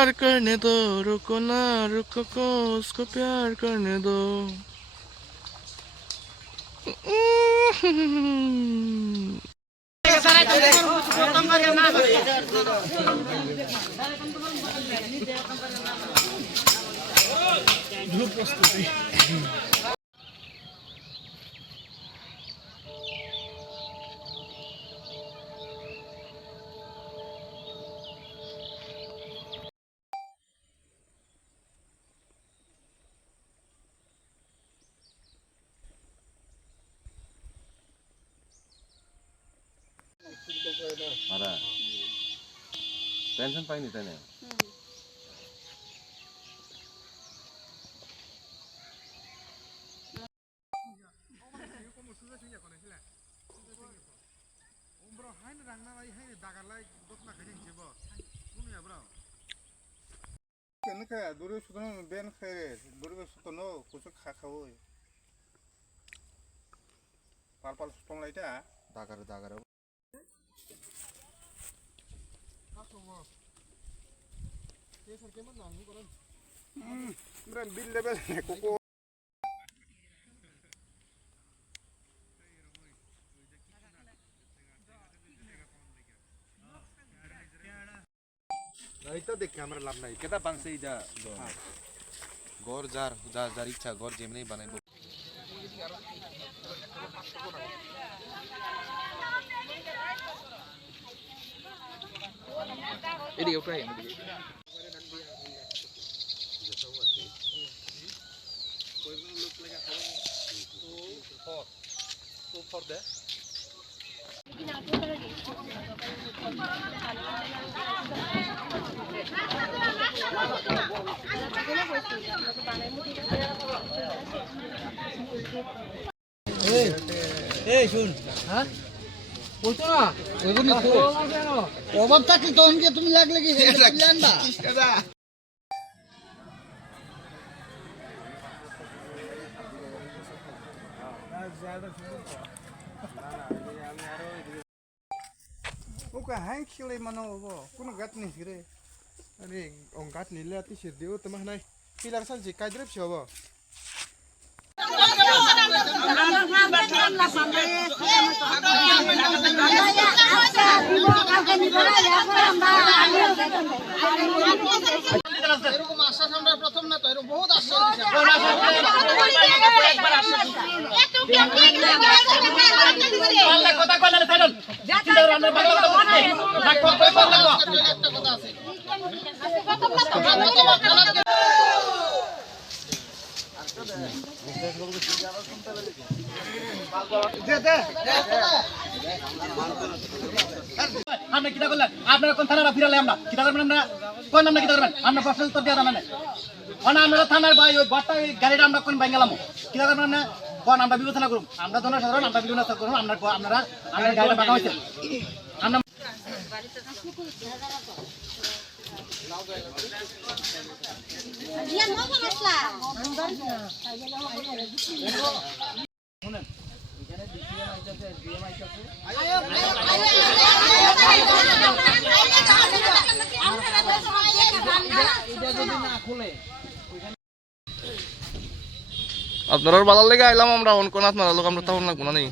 प्यार करने दो, रुको ना रुको को उसको प्यार करने दो। ধ্রুব প্রস্তুতি। টেনশন পাইনি তাই না? দূরে শুধু বেন খেয়ে দূরে শুধু কুচু খাওয়া পাল পাল সুতং লাইটা দাগারে দাগারে বিল লেভেল কোকো এইটা দেখে আমরা লাভ নাই কেটা বাংছে ইটা গর যার যার ইচ্ছা গর যেমনি বানাইব। এদিকে প্রায় এদিকে শুন হ্যাঁ বলতো না অভাব থাকলে তখন কি তুমি লাগলে কি আনবা ওকে হ্যাং খেলে মানে হবো কোনো গাত নেই রে আরে গাত নিলে আতি সে দিও তোমার নাই পিলার সানছি কাজরে ফি হবো এরকম আশা আমরা প্রথম না তো এরকম বহুত আশা কথা কইলে ফাইনাল চিন্তা করে আমরা বাংলা কথা বলছি না কই পারলাম একটা কথা আছে আমরা কিটা করলাম আপনারা কোন থানারা ফিরালে আমরা কিটা করবেন আমরা কোন আমরা কিটা করবেন আমরা প্রশ্ন উত্তর দেওয়া জানা না আমরা থানার ভাই ওই বাটা গাড়িটা আমরা কোন বাঙ্গালাম কিটা করবেন না কোন আমরা বিবেচনা করুন আমরা জনসাধারণ আমরা বিবেচনা করুন আপনারা আমরা গাড়িটা বাঁকা হয়েছে আমরা আপনারা বাজার লেগে আইলাম আমরা কোন আপনারা লোক আমরা তখন লাগবো না নেই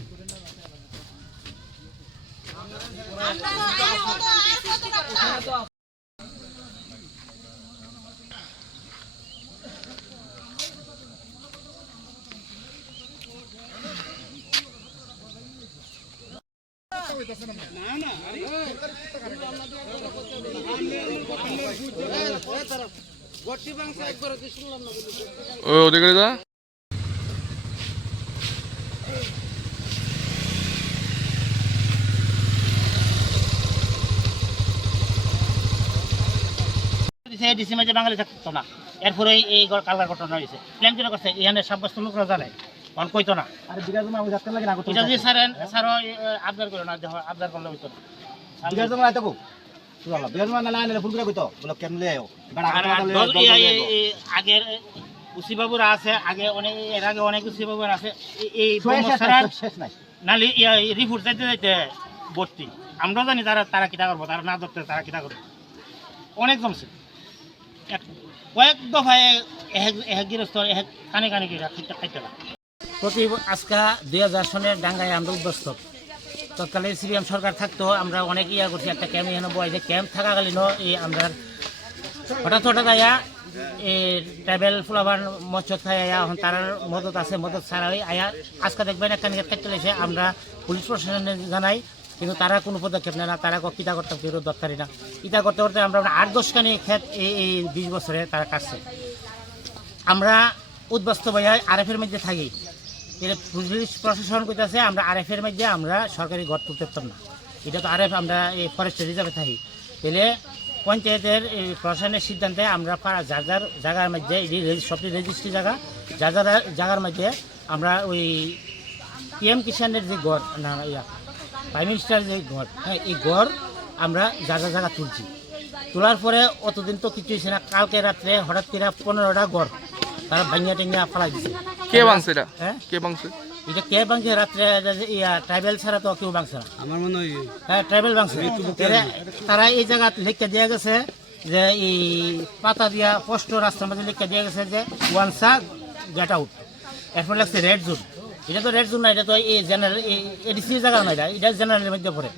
ওদিকে যা ডিসিমে যে বাঙালি থাকতো না এরপরে এই কালকার ঘটনা হয়েছে প্ল্যান করে করছে এখানে সাব্যস্ত লোকরা জানে অন কইতো না আরে বিঘা জমি আমি যাতে লাগে না এটা যদি স্যারও আবদার করে না আবদার করলে হইতো না বিঘা জমি আইতো কো সুরালা বিঘা জমি না আইলে ফুল করে কইতো বলে কেমনে আইও আগের উসিবাবুরা আছে আগে অনেক এর আগে অনেক উসিবাবুরা আছে এই সমস্যার শেষ নাই নালে রিপোর্ট যাইতে যাইতে ভর্তি আমরাও জানি তারা কিটা করবো তারা না ধরতে তারা কিটা করবো অনেক জমছে কয়েক দফায় এক গৃহস্থ এক কানে কানে খাইতে না প্রতি আজকা 2000 সনের ডাঙ্গায় আমরা উদ্বস্ত তৎকালীন সিপিএম সরকার থাকতো আমরা অনেক ইয়া করছি একটা ক্যাম্প এখানে বয় যে ক্যাম্প থাকাকালীন এই আমরা হঠাৎ আয়া এই ট্রাইবেল ফুলাবান মৎস্য খাই আয়া এখন তার মদত আছে মদত ছাড়াই আয়া আজকে দেখবেন একটা নিয়ে থাকতে লেগেছে আমরা পুলিশ প্রশাসনে জানাই কিন্তু তারা কোনো পদক্ষেপ নেয় না তারা কিতা করতে ফেরত দরকারি না ইটা করতে করতে আমরা 8-10 খানি ক্ষেত এই 20 বছরে তারা কাটছে আমরা উদ্বস্ত ভাইয়া আরএফের মধ্যে থাকি পুলিশ প্রশাসন কইতাছে আমরা আরএফের মধ্যে আমরা সরকারি ঘর তুলতে পারতাম না এটা তো আরএফ আমরা এই ফরেস্ট রিজার্ভে থাকি তাহলে পঞ্চায়েতের এই প্রশাসনের সিদ্ধান্তে আমরা যার যার জায়গার মধ্যে সবটি রেজিস্ট্রি জায়গা যার যার জায়গার মধ্যে আমরা ওই পিএম কিষানের যে ঘর না ইয়া প্রাইম মিনিস্টার যে ঘর হ্যাঁ এই ঘর আমরা জায়গা তুলছি তোলার পরে অতদিন তো কিছু হয়েছে না কালকে রাত্রে হঠাৎ করে 15টা ঘর তারা ভাঙিয়া টেঙ্গিয়া ফালাই দিচ্ছে কে ভাঙছে এটা হ্যাঁ কে ভাঙছে এটা কে ভাঙছে রাত্রে ট্রাইবেল ছাড়া তো কেউ ভাঙছে না আমার মনে হয় হ্যাঁ ট্রাইবেল ভাঙছে তারা এই জায়গা লিখে দেওয়া গেছে যে এই পাতা দিয়া স্পষ্ট রাস্তার মধ্যে লিখে দেওয়া গেছে যে ওয়ান সা গেট আউট এরপর লাগছে রেড জোন এটা তো রেড জোন না এটা তো এই জেনারেল এডিসি জায়গা না এটা জেনারেলের মধ্যে পড়ে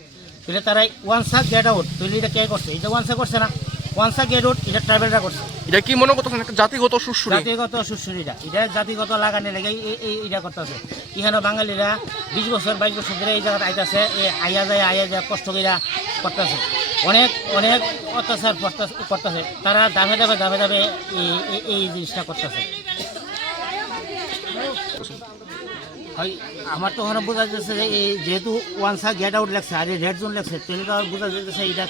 তাহলে তারা ওয়ান সা গেট আউট তাহলে এটা কে করছে এটা ওয়ান সা করছে না ওয়ান সা গেট আউট এটা ট্রাইবেলরা করছে এটা কি মনে করতেছেন একটা জাতিগত সুশ্রী জাতিগত সুশ্রীটা এটা জাতিগত লাগানে লেগে এইটা করতেছে এখানে বাঙালিরা 20 বছর 22 বছর ধরে এই জায়গাটা আইতাছে এই আইয়া যায় কষ্ট কইরা করতেছে অনেক অত্যাচার করতেছে তারা দামে এই জিনিসটা করতেছে হয় আমার তো ওখানে বোঝা যাচ্ছে যে এই যেহেতু ওয়ান সা গেট আউট লাগছে আর এই রেড জোন লাগছে তাহলে তো বোঝা যাচ্ছে এটা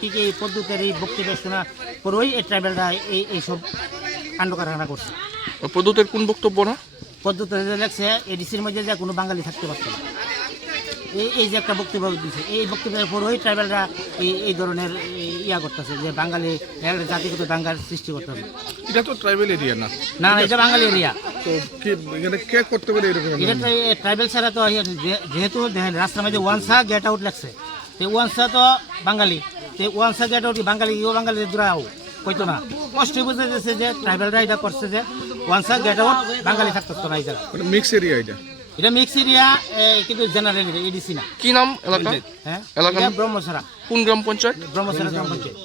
ঠিক এই পদ্ধতির এই বক্তব্য শোনা পরেই এই ট্রাইবেলরা এইসব কাণ্ড কারখানা করছে পদ্ধতির কোন বক্তব্য না পদ্ধতি লাগছে এডিসির মধ্যে যে কোনো বাঙালি থাকতে পারতো না এই যে একটা বক্তব্য দিচ্ছে এই বক্তব্যের পরেই ট্রাইবেলরা এই ধরনের ইয়া করতেছে যে বাঙালি জাতিগত দাঙ্গার সৃষ্টি করতেছে এটা তো ট্রাইবেল এরিয়া না না এটা বাঙালি এরিয়া তো কি এখানে কে করতে পারে এরকম এটা ট্রাইবেল ছাড়া তো যেহেতু দেখেন রাস্তার মধ্যে ওয়ান সা গেট আউট লাগছে তো ওয়ান সা তো বাঙালি তো ওয়ান সা গেট আউট বাঙালি দূরাও কইতো না কষ্টে বোঝা যাচ্ছে যে ট্রাইবেলরা এটা করছে যে ওয়ান সা গেট আউট বাঙালি থাকতো না এই জায়গা মিক্স এরিয়া এটা মিক্স এরিয়া কিন্তু জেনারেল এডিসি না কি নাম এলাকা হ্যাঁ এলাকা ব্রহ্মছড়া কোন গ্রাম পঞ্চায়েত ব্রহ্মছড়া গ্রাম পঞ্চায়েত